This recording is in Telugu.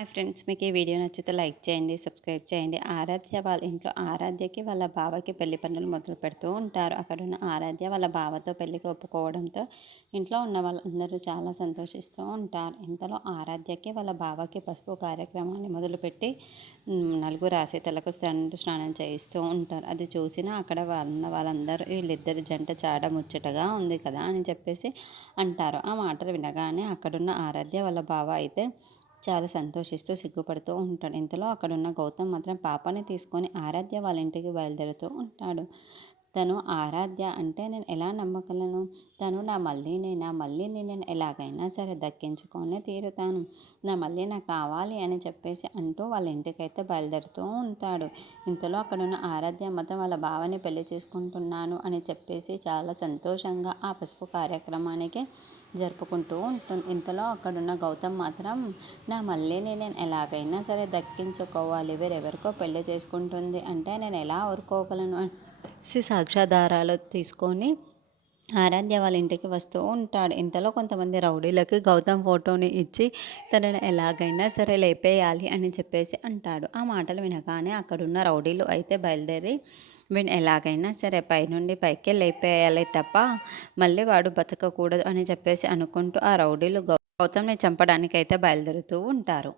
హాయ్ ఫ్రెండ్స్, మీకు ఈ వీడియో నచ్చితే లైక్ చేయండి, సబ్స్క్రైబ్ చేయండి. ఆరాధ్య వాళ్ళ ఇంట్లో ఆరాధ్యకి వాళ్ళ బావకి పెళ్లి పనులు మొదలు పెడుతూ ఉంటారు. అక్కడున్న ఆరాధ్య వాళ్ళ బావతో పెళ్లికి ఒప్పుకోవడంతో ఇంట్లో ఉన్న వాళ్ళందరూ చాలా సంతోషిస్తూ ఉంటారు. ఇంతలో ఆరాధ్యకి వాళ్ళ బావకి పసుపు కార్యక్రమాన్ని మొదలుపెట్టి నలుగురు రాసేతలకు స్నానం చేయిస్తూ ఉంటారు. అది చూసిన అక్కడ వాళ్ళందరూ వీళ్ళిద్దరి జంట చాడ ముచ్చటగా ఉంది కదా అని చెప్పేసి అంటారు. ఆ మాటలు వినగానే అక్కడున్న ఆరాధ్య వాళ్ళ బావ అయితే చాలా సంతోషిస్తూ సిగ్గుపడుతూ ఉంటాడు. ఇంతలో అక్కడున్న గౌతమ్ మాత్రం పాపని తీసుకొని ఆరాధ్య వాళ్ళ ఇంటికి బయలుదేరుతూ ఉంటాడు. తను ఆరాధ్య అంటే నేను ఎలా నమ్మగలను? తను నా మల్లిని, నా మల్లిని నేను ఎలాగైనా సరే దక్కించుకొనే తీరుతాను. నా మళ్ళీ నాకు కావాలి అని చెప్పేసి అంటూ వాళ్ళ ఇంటికైతే బయలుదేరుతూ ఉంటాడు. ఇంతలో అక్కడున్న ఆరాధ్య మాత్రం వాళ్ళ బావని పెళ్లి చేసుకుంటున్నాను అని చెప్పేసి చాలా సంతోషంగా ఆ పసుపు కార్యక్రమానికి జరుపుకుంటూ ఉంటుంది. ఇంతలో అక్కడున్న గౌతమ్ మాత్రం నా మల్లిని నేను ఎలాగైనా సరే దక్కించుకోవాలి, వేరెవరికో పెళ్లి చేసుకుంటుంది అంటే నేను ఎలా ఊరుకోగలను సాక్ష్యాధారాలు తీసుకొని ఆరాధ్య వాళ్ళ ఇంటికి వస్తూ ఉంటాడు. ఇంతలో కొంతమంది రౌడీలకి గౌతమ్ ఫోటోని ఇచ్చి తనని ఎలాగైనా సరే లేపేయాలి అని చెప్పేసి అంటాడు. ఆ మాటలు వినగానే అక్కడున్న రౌడీలు అయితే బయలుదేరి వీడిని ఎలాగైనా సరే పైనుండి పైకే లేపేయాలి తప్ప మళ్ళీ వాడు బతకకూడదు అని చెప్పేసి అనుకుంటూ ఆ రౌడీలు గౌతమ్ని చంపడానికైతే బయలుదేరుతూ ఉంటారు.